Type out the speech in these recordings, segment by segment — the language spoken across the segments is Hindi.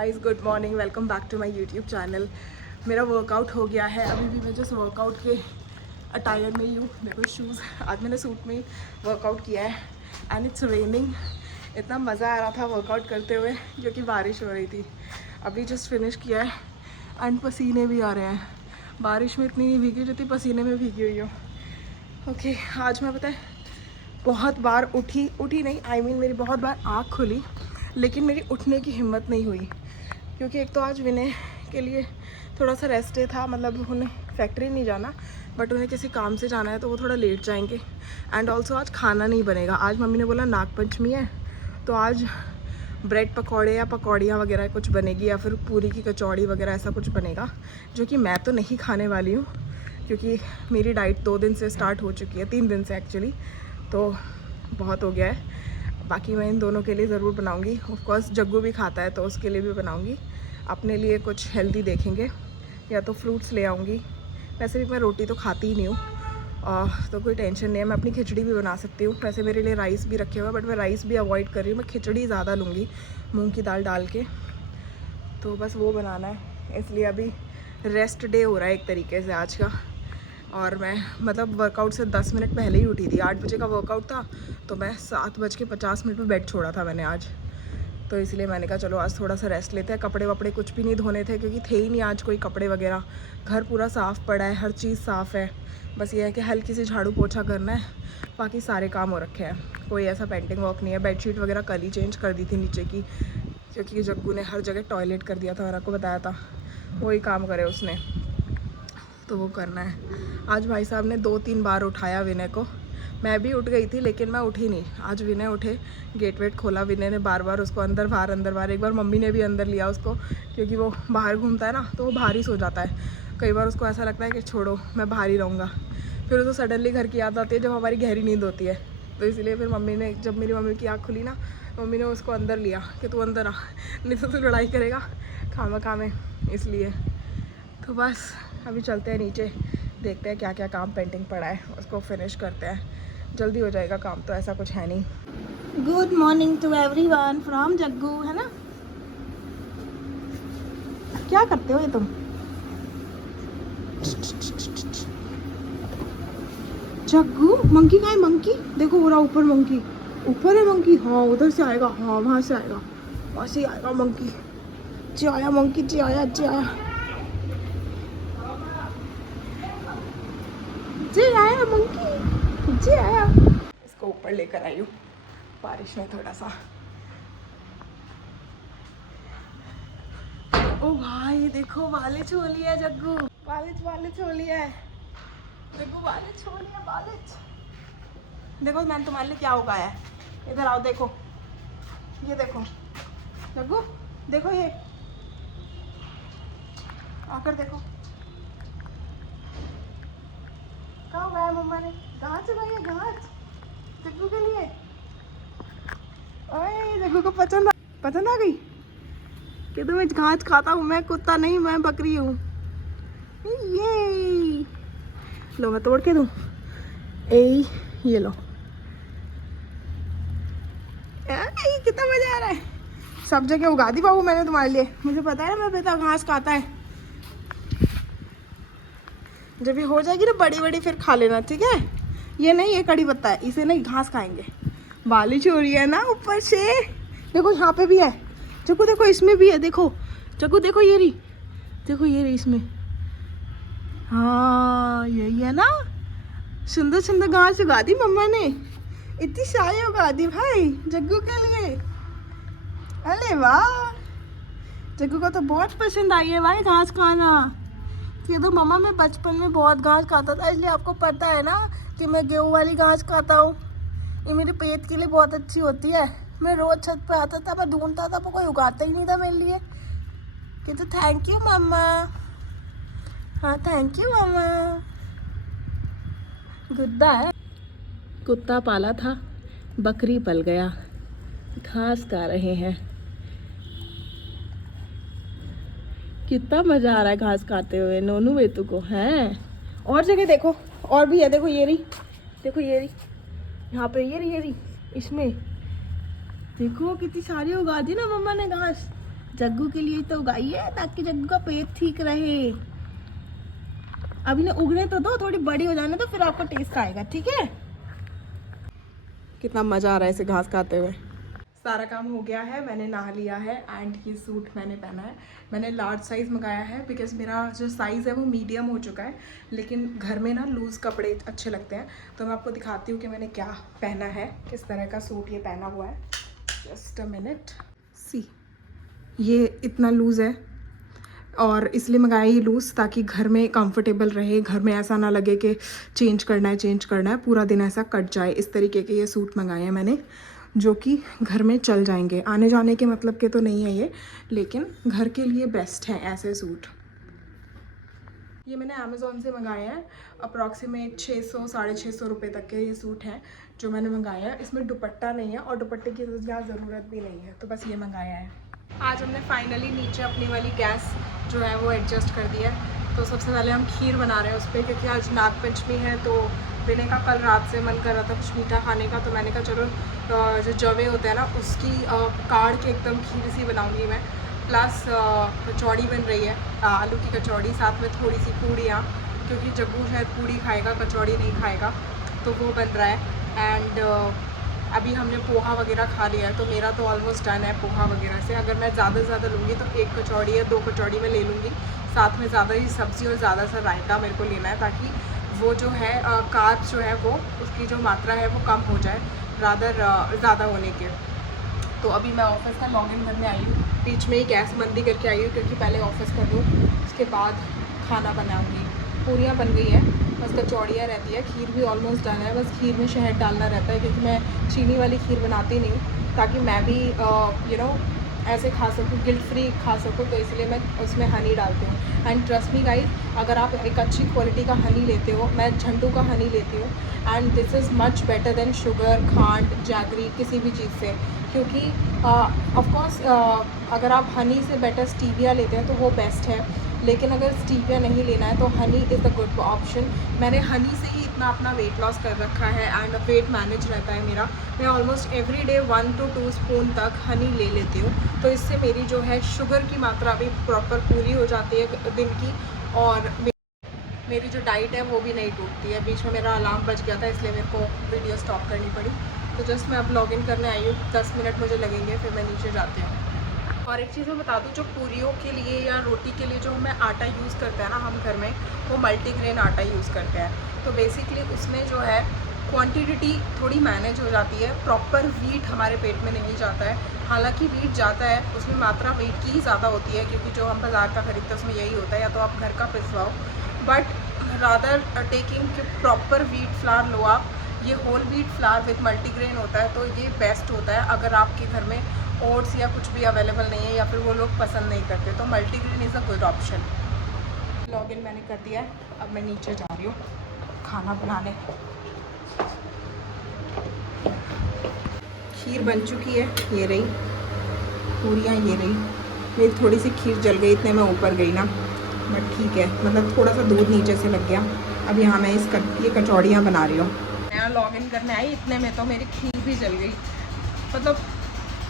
Guys, good morning. Welcome back to my YouTube channel. मेरा वर्कआउट हो गया है। अभी भी मैं जस्ट वर्कआउट के अटायर में ही हूँ। देखो शूज़, आज मैंने सूट में ही वर्कआउट किया है एंड इट्स रेनिंग। इतना मज़ा आ रहा था वर्कआउट करते हुए क्योंकि बारिश हो रही थी। अभी जस्ट फिनिश किया है एंड पसीने भी आ रहे हैं। बारिश में इतनी नहीं भीगी जितनी पसीने में भीगी हुई हो। ओके, आज मैं बताए बहुत बार उठी नहीं, आई मीन मेरी बहुत बार आँख खुली, लेकिन मेरी उठने की हिम्मत नहीं हुई क्योंकि एक तो आज विनय के लिए थोड़ा सा रेस्ट डे था। मतलब उन्हें फैक्ट्री नहीं जाना बट उन्हें किसी काम से जाना है तो वो थोड़ा लेट जाएंगे। एंड ऑल्सो आज खाना नहीं बनेगा। आज मम्मी ने बोला नाग पंचमी है तो आज ब्रेड पकौड़े या पकौड़ियाँ वगैरह कुछ बनेगी या फिर पूरी की कचौड़ी वगैरह ऐसा कुछ बनेगा, जो कि मैं तो नहीं खाने वाली हूँ क्योंकि मेरी डाइट 2 दिन से स्टार्ट हो चुकी है, 3 दिन से एक्चुअली, तो बहुत हो गया है। बाकी मैं इन दोनों के लिए ज़रूर बनाऊंगी। ऑफ कोर्स जग्गू भी खाता है तो उसके लिए भी बनाऊंगी। अपने लिए कुछ हेल्दी देखेंगे, या तो फ्रूट्स ले आऊँगी। वैसे भी मैं रोटी तो खाती ही नहीं हूँ तो कोई टेंशन नहीं है। मैं अपनी खिचड़ी भी बना सकती हूँ। वैसे मेरे लिए राइस भी रखे हुए हैं बट मैं राइस भी अवॉइड कर रही हूँ। मैं खिचड़ी ज़्यादा लूँगी मूँग की दाल डाल के, तो बस वो बनाना है। इसलिए अभी रेस्ट डे हो रहा है एक तरीके से आज का। और मैं मतलब वर्कआउट से 10 मिनट पहले ही उठी थी। 8 बजे का वर्कआउट था तो मैं 7:50 पे बेड छोड़ा था मैंने आज। तो इसलिए मैंने कहा चलो आज थोड़ा सा रेस्ट लेते हैं। कपड़े वपड़े कुछ भी नहीं धोने थे क्योंकि थे ही नहीं आज कोई कपड़े वगैरह। घर पूरा साफ़ पड़ा है, हर चीज़ साफ़ है। बस ये है कि हल्की सी झाड़ू पोछा करना है, बाकी सारे काम हो रखे हैं। कोई ऐसा पेंटिंग वर्क नहीं है। बेडशीट वगैरह कल ही चेंज कर दी थी नीचे की, क्योंकि जग्गू ने हर जगह टॉयलेट कर दिया था, मैंने आपको बताया था। वही काम करे उसने, तो वो करना है। आज भाई साहब ने 2-3 बार उठाया विनय को। मैं भी उठ गई थी लेकिन मैं उठी नहीं। आज विनय उठे, गेट वेट खोला। विनय ने बार बार उसको अंदर बाहर। एक बार मम्मी ने भी अंदर लिया उसको क्योंकि वो बाहर घूमता है ना तो वो बाहर ही सो जाता है। कई बार उसको ऐसा लगता है कि छोड़ो मैं बाहर ही रहूँगा, फिर उसको सडनली घर की याद आती है जब हमारी गहरी नींद होती है। तो इसलिए फिर मम्मी ने, जब मेरी मम्मी की आँख खुली ना, मम्मी ने उसको अंदर लिया कि तू अंदर आ, नहीं तो तू लड़ाई करेगा खामा में। इसलिए तो बस अभी चलते हैं नीचे, देखते हैं क्या क्या काम पेंटिंग पड़ा है, उसको फिनिश करते हैं। जल्दी हो जाएगा काम, तो ऐसा कुछ है नहीं। Good morning to everyone from Jaggu, है ना? क्या करते हो ये तुम? जग्गू, मंकी कहाँ है? मंकी देखो, हो रहा ऊपर मंकी। ऊपर है मंकी, हाँ उधर से आएगा, हाँ वहाँ से आएगा, वहाँ से आएगा मंकी। जी आया मंकी, जी आया, जी आया, जी आया मंकी, जी आया। इसको ऊपर लेकर आई हूँ बारिश में थोड़ा सा। ओ भाई देखो, वाले छोली है जग्गू, वाले छोली है जग्गू, वाले छोली है, वाले। देखो मैंने तुम्हारे लिए क्या उगाया है, इधर आओ देखो, ये देखो जग्गू, देखो ये, आकर देखो क्या उगाया मम्मा ने। घास उगाई है, घास जग्गू के लिए। ओए जग्गू को पसंद आ गई कि तुम्हें घास खाता हूँ मैं, कुत्ता नहीं, मैं बकरी हूँ। ये लो मैं तोड़ के दूँ, ये लो। कितना मजा आ रहा है। सब जगह उगा दी बाबू मैंने तुम्हारे लिए, मुझे पता है ना मेरा बेटा घास खाता है। जब ये हो जाएगी ना बड़ी फिर खा लेना, ठीक है? ये नहीं, ये कड़ी पत्ता है, इसे नहीं, घास खाएंगे। वाली छोरी है ना ऊपर से। देखो यहाँ पे भी है चक्कू, देखो इसमें भी है, देखो चक्कू, देखो ये रही, देखो ये रही इसमें। हाँ यही है ना, सुंदर सुंदर घास उगा दी मम्मा ने, इतनी सारी उगा दी भाई जग्गू के लिए। अरे वाह, जग्गू को तो बहुत पसंद आई है भाई घास खाना। ये तो मम्मा मैं बचपन में बहुत घास खाता था, इसलिए आपको पता है ना कि मैं गेहूं वाली घास खाता हूँ। ये मेरे पेट के लिए बहुत अच्छी होती है। मैं रोज छत पे आता था, मैं ढूंढता था पर कोई उगाता ही नहीं था मेरे लिए। कि तो थैंक यू मम्मा, हाँ थैंक यू मम्मा। गुड्डा है, कुत्ता पाला था, बकरी पल गया, घास खा रहे हैं। कितना मजा आ रहा है घास खाते हुए नोनू बेतू को, हैं? और जगह देखो, और भी है, देखो ये रही, देखो ये रही, यहाँ पे ये रही इसमें देखो कितनी सारी उगा दी ना मम्मा ने घास। जग्गू के लिए तो उगाई है ताकि जग्गू का पेट ठीक रहे। अभी ना उगने तो दो, थोड़ी बड़ी हो जाने तो फिर आपको टेस्ट आएगा, ठीक है। कितना मज़ा आ रहा है इसे घास खाते हुए। सारा काम हो गया है, मैंने नहा लिया है एंड ये सूट मैंने पहना है। मैंने लार्ज साइज़ मंगाया है बिकॉज़ मेरा जो साइज़ है वो मीडियम हो चुका है, लेकिन घर में ना लूज़ कपड़े अच्छे लगते हैं। तो मैं आपको दिखाती हूँ कि मैंने क्या पहना है, किस तरह का सूट ये पहना हुआ है। Just a minute. सी, ये इतना लूज़ है और इसलिए मंगाया ये लूज़ ताकि घर में कंफर्टेबल रहे, घर में ऐसा ना लगे कि चेंज करना है, पूरा दिन ऐसा कट जाए। इस तरीके के ये सूट मंगाए हैं मैंने, जो कि घर में चल जाएंगे। आने जाने के मतलब के तो नहीं है ये, लेकिन घर के लिए बेस्ट हैं ऐसे सूट। ये मैंने अमेज़ॉन से मंगाए हैं, अप्रॉक्सीमेट 600 साढ़े 600 रुपये तक के ये सूट हैं जो मैंने मंगाए हैं। इसमें दुपट्टा नहीं है और दुपट्टे की यहाँ ज़रूरत भी नहीं है, तो बस ये मंगाया है। आज हमने फाइनली नीचे अपनी वाली गैस जो है वो एडजस्ट कर दिया है। तो सबसे पहले हम खीर बना रहे हैं उस पर, क्योंकि आज नागपंचमी है। तो विनय का कल रात से मन कर रहा था कुछ मीठा खाने का, तो मैंने कहा चलो जो जवे होते हैं ना उसकी काढ़ के एकदम खीर सी बनाऊंगी मैं। प्लस कचौड़ी बन रही है, आलू की कचौड़ी, साथ में थोड़ी सी पूड़ियाँ, क्योंकि जग्गू शायद पूड़ी खाएगा, कचौड़ी नहीं खाएगा, तो वो बन रहा है। एंड अभी हमने पोहा वगैरह खा लिया है, तो मेरा तो ऑलमोस्ट डन है पोहा वगैरह से। अगर मैं ज़्यादा से ज़्यादा लूँगी तो 1 कचौड़ी या 2 कचौड़ी मैं ले लूँगी, साथ में ज़्यादा ही सब्ज़ी और ज़्यादा सा रायता मेरे को लेना है, ताकि वो जो है कार्ब्स जो है वो उसकी जो मात्रा है वो कम हो जाए रादर ज़्यादा होने के। तो अभी मैं ऑफिस का लॉगिन करने आई हूँ, बीच में ही गैस बंदी करके आई हूँ, क्योंकि पहले ऑफिस कर लूँ, उसके बाद खाना बनाऊँगी। पूरियाँ बन गई है, बस कचौड़ियाँ रहती है, खीर भी ऑलमोस्ट डन है, बस खीर में शहद डालना रहता है, क्योंकि मैं चीनी वाली खीर बनाती नहीं हूँ, ताकि मैं भी ऐसे खा सकूँ, गिल्ट फ्री खा सकूँ, तो इसलिए मैं उसमें हनी डालती हूँ। एंड ट्रस्ट मी गाइस, अगर आप एक अच्छी क्वालिटी का हनी लेते हो, मैं झंडू का हनी लेती हूँ, and this is much better than sugar, खांड, जैगरी, किसी भी चीज़ से। क्योंकि ऑफकोर्स अगर आप हनी से बेटर स्टीविया लेते हैं तो वो बेस्ट है, लेकिन अगर स्टीविया नहीं लेना है तो Honey is the good option. मैंने हनी से ही इतना अपना वेट लॉस कर रखा है एंड वेट मैनेज रहता है मेरा। मैं almost every day 1 to 2 spoon तक हनी ले लेती हूँ, तो इससे मेरी जो है शुगर की मात्रा भी प्रॉपर पूरी हो जाती है दिन की, और मेरी जो डाइट है वो भी नहीं टूटती है। बीच में मेरा अलार्म बज गया था, इसलिए मेरे को वीडियो स्टॉप करनी पड़ी। तो जस्ट मैं अब लॉगिन करने आई हूँ, 10 मिनट मुझे लगेंगे, फिर मैं नीचे जाती हूँ। और एक चीज़ मैं बता दूँ, जो पूरियों के लिए या रोटी के लिए जो हमें आटा यूज़ करते हैं ना हम घर में, वो मल्टीग्रेन आटा यूज़ करते हैं। तो बेसिकली उसमें जो है क्वांटिटी थोड़ी मैनेज हो जाती है, प्रॉपर वीट हमारे पेट में नहीं जाता है। हालांकि वीट जाता है, उसमें मात्रा वीट की ही ज़्यादा होती है, क्योंकि जो हम बाज़ार का खरीदते हैं उसमें यही होता है, या तो आप घर का पिसवाओ, but rather taking proper wheat flour लो आप। ये whole wheat flour with multigrain होता है, तो ये बेस्ट होता है अगर आपके घर में ओट्स या कुछ भी अवेलेबल नहीं है, या फिर वो लोग पसंद नहीं करते, तो multigrain is a good option. Login मैंने कर दिया है, अब मैं नीचे जा रही हूँ खाना बनाने। खीर बन चुकी है, ये रही पूरियाँ, ये रही। मेरी थोड़ी सी खीर जल गई, इतने मैं ऊपर गई ना, बट ठीक है, मतलब थोड़ा सा दूध नीचे से लग गया। अब यहाँ मैं ये कचौड़ियाँ बना रही हूँ। मैं लॉगिन करने आई, इतने में तो मेरी खीर भी जल गई। मतलब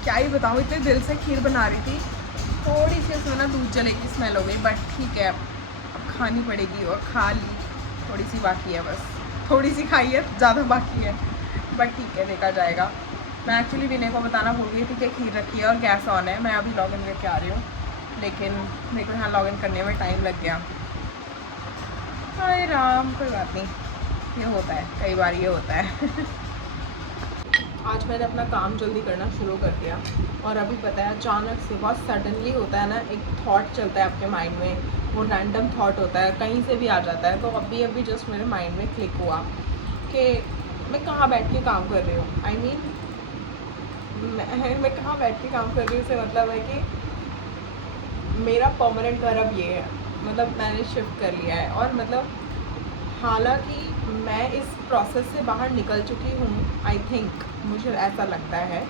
क्या ही बताऊँ, इतने दिल से खीर बना रही थी, थोड़ी सी उसमें ना दूध जले की स्मेल हो गई, बट ठीक है, अब खानी पड़ेगी, और खा ली। थोड़ी सी बाकी है, बस थोड़ी सी खाई है, ज़्यादा बाकी है, बट ठीक है, देखा जाएगा। मैं एक्चुअली विनय को बताना भूल गई थी कि खीर रखी है और गैस ऑन है। मैं अभी लॉगिन करके आ रही हूँ, लेकिन मेरे को यहाँ लॉगिन करने में टाइम लग गया। हाय राम, कोई बात नहीं, ये होता है, कई बार ये होता है। आज मैंने अपना काम जल्दी करना शुरू कर दिया, और अभी पता है अचानक से बहुत सडनली होता है ना, एक थॉट चलता है आपके माइंड में, वो रैंडम थॉट होता है, कहीं से भी आ जाता है। तो अभी जस्ट मेरे माइंड में क्लिक हुआ कि मैं कहाँ बैठ के काम कर रही हूँ। आई मीन मैं कहाँ बैठ के काम कर रही हूँ, से मतलब है कि मेरा परमानेंट घर अब ये है, मतलब मैंने शिफ्ट कर लिया है, और मतलब हालांकि मैं इस प्रोसेस से बाहर निकल चुकी हूँ, आई थिंक, मुझे ऐसा लगता है,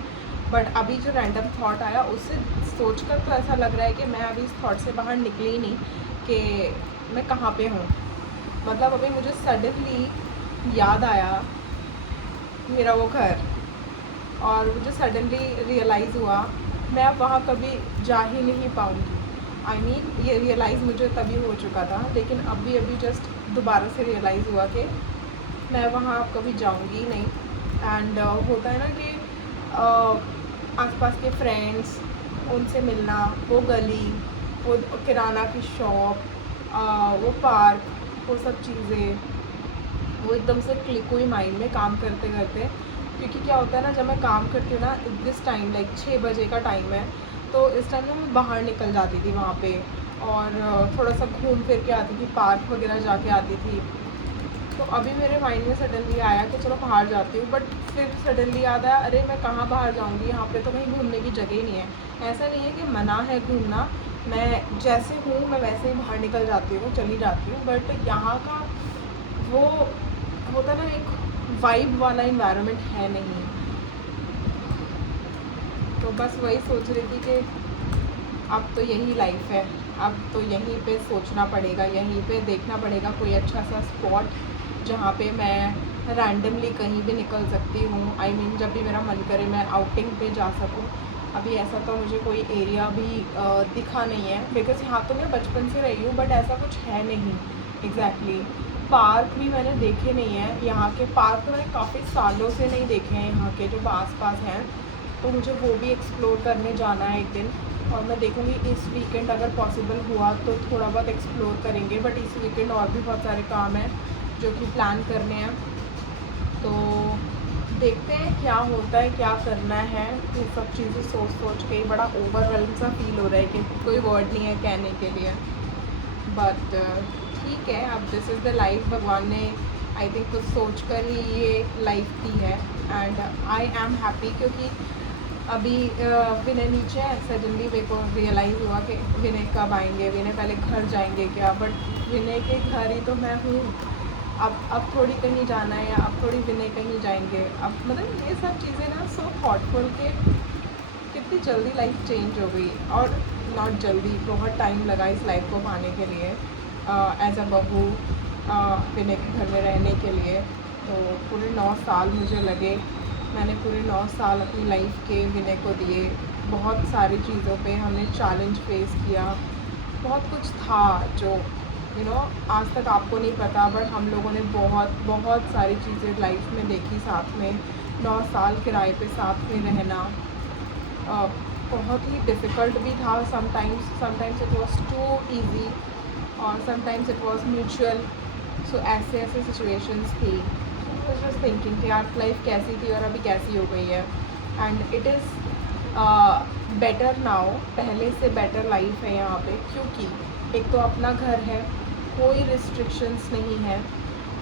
बट अभी जो रैंडम थॉट आया उससे सोचकर तो ऐसा लग रहा है कि मैं अभी इस थॉट से बाहर निकली ही नहीं कि मैं कहाँ पे हूँ। मतलब अभी मुझे सडनली याद आया मेरा वो घर, और मुझे सडनली रियलाइज़ हुआ मैं अब वहाँ कभी जा ही नहीं पाऊँगी। आई मीन ये रियलाइज़ मुझे तभी हो चुका था, लेकिन अभी जस्ट दोबारा से रियलाइज़ हुआ कि मैं वहाँ अब कभी जाऊँगी नहीं। एंड होता है ना कि आसपास के फ्रेंड्स, उनसे मिलना, वो गली, वो किराना की शॉप, वो पार्क, वो सब चीज़ें, वो एकदम से क्लिक हुई माइंड में काम करते करते। क्योंकि क्या होता है ना, जब मैं काम करती हूँ ना, दिस टाइम लाइक 6 बजे का टाइम है, तो इस टाइम में मैं बाहर निकल जाती थी वहाँ पे, और थोड़ा सा घूम फिर के आती थी, पार्क वगैरह जाके आती थी। तो अभी मेरे माइंड में सडनली आया कि चलो बाहर जाती हूँ, बट फिर सडनली याद आया, अरे मैं कहाँ बाहर जाऊँगी, यहाँ पे तो कहीं घूमने की जगह ही नहीं है। ऐसा नहीं है कि मना है घूमना, मैं जैसे हूँ मैं वैसे ही बाहर निकल जाती हूँ, चली जाती हूँ, बट यहाँ का वो होता ना एक वाइब वाला इन्वायरमेंट है नहीं। तो बस वही सोच रही थी कि अब तो यही लाइफ है, अब तो यहीं पे सोचना पड़ेगा, यहीं पे देखना पड़ेगा कोई अच्छा सा स्पॉट जहाँ पे मैं रैंडमली कहीं भी निकल सकती हूँ। आई मीन जब भी मेरा मन करे मैं आउटिंग पे जा सकूँ। अभी ऐसा तो मुझे कोई एरिया भी दिखा नहीं है, बिकॉज़ यहाँ तो मैं बचपन से रही हूँ, बट ऐसा कुछ है नहीं एग्जैक्टली। पार्क भी मैंने देखे नहीं है, यहाँ के पार्क तो मैंने काफ़ी सालों से नहीं देखे हैं यहाँ के जो आस पास हैं। तो मुझे वो भी एक्सप्लोर करने जाना है एक दिन, और मैं देखूँगी इस वीकेंड अगर पॉसिबल हुआ तो थोड़ा बहुत एक्सप्लोर करेंगे। बट इस वीकेंड और भी बहुत सारे काम हैं जो कि प्लान करने हैं, तो देखते हैं क्या होता है, क्या करना है। ये सब चीज़ें सोच के बड़ा ओवरवेल्म सा फील हो रहा है कि कोई वर्ड नहीं है कहने के लिए। बट ठीक है, अब दिस इज़ द लाइफ। भगवान ने आई थिंक कुछ सोच कर ही ये लाइफ दी है, एंड आई एम हैप्पी। क्योंकि अभी विनय नीचे है, सडनली मेरे को रियलाइज़ हुआ कि विनय कब आएंगे, विनय पहले घर जाएंगे क्या, बट विनय के घर ही तो मैं हूँ। अब थोड़ी कहीं जाना है, अब थोड़ी विनय कहीं जाएंगे। अब मतलब ये सब चीज़ें ना सो थॉटफुल के कितनी जल्दी लाइफ चेंज हो गई, और नॉट जल्दी, बहुत टाइम लगा इस लाइफ को पाने के लिए, एज अ बहू विनय के घर में रहने के लिए। तो पूरे 9 साल मुझे लगे, मैंने पूरे 9 साल अपनी लाइफ के विनय को दिए। बहुत सारी चीज़ों पे हमने चैलेंज फेस किया, बहुत कुछ था जो आज तक आपको नहीं पता, बट हम लोगों ने बहुत सारी चीज़ें लाइफ में देखी साथ में। 9 साल किराए पे साथ में रहना बहुत ही डिफ़िकल्ट भी था sometimes it was too easy, और sometimes it was mutual. So ऐसे सिचुएशंस थी। जस्ट थिंकिंग कि यार लाइफ कैसी थी और अभी कैसी हो गई है, and it is better now. पहले से बेटर लाइफ है यहाँ पे, क्योंकि एक तो अपना घर है, कोई रिस्ट्रिक्शंस नहीं है,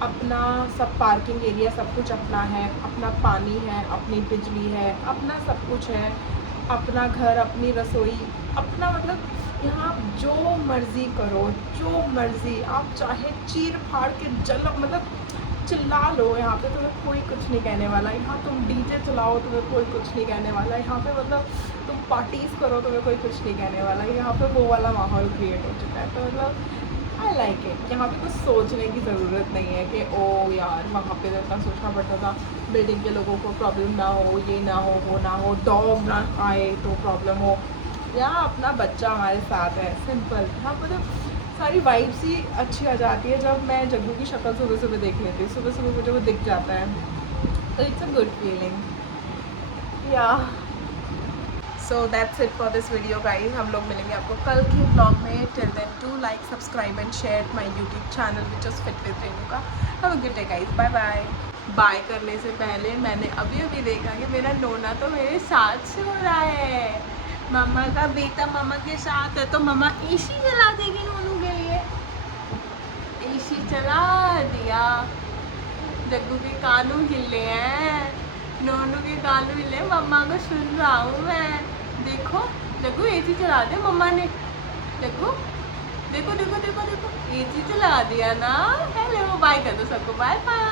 अपना सब पार्किंग एरिया सब कुछ अपना है, अपना पानी है, अपनी बिजली है, अपना सब कुछ है, अपना घर, अपनी रसोई, अपना मतलब यहाँ जो मर्ज़ी करो, जो मर्ज़ी आप चाहे चीर फाड़ के मतलब चिल्ला लो, यहाँ पे तुम्हें कोई कुछ नहीं कहने वाला। यहाँ तुम डीजे चलाओ, तुम्हें कोई कुछ नहीं कहने वाला। यहाँ पे मतलब तुम पार्टीज़ करो, तुम्हें कोई कुछ नहीं कहने वाला। यहाँ पे वो वाला माहौल क्रिएट हो चुका है। तो मतलब आई लाइक इट। यहाँ पे कुछ सोचने की ज़रूरत नहीं है कि ओ यार वहाँ पे इतना सोचना पड़ता था, बिल्डिंग के लोगों को प्रॉब्लम ना हो, ये ना हो, वो ना हो, डॉग ना आए तो प्रॉब्लम हो। यहाँ अपना बच्चा हमारे साथ है, सिंपल। यहाँ मतलब सारी वाइब्स ही अच्छी आ जाती है जब मैं जग्गू की शक्ल सुबह देख लेती हूँ। सुबह मुझे वो दिख जाता है, तो it's a good feeling. Yeah so that's it for this video guys. हम लोग मिलेंगे आपको कल के ब्लॉग में। Till then do like, subscribe and share my YouTube channel which is fit with Renuka. Have a good day guys, bye bye. Bye करने से पहले मैंने अभी देखा कि मेरा नोना तो मेरे साथ सो रहा है। मम्मा का बेटा मम्मा के साथ है, तो मम्मा एसी चला देगी नोनू के लिए। एसी चला दिया। जग्गू के कानू हिले हैं, नोनू के कानू हिले, मम्मा को सुन रहा हूँ मैं। देखो जग्गू एसी चला दिया मम्मा ने। जग्गू देखो देखो देखो देखो, एसी चला दिया ना। हेलो, बाय कर दो सबको, बाय बाय।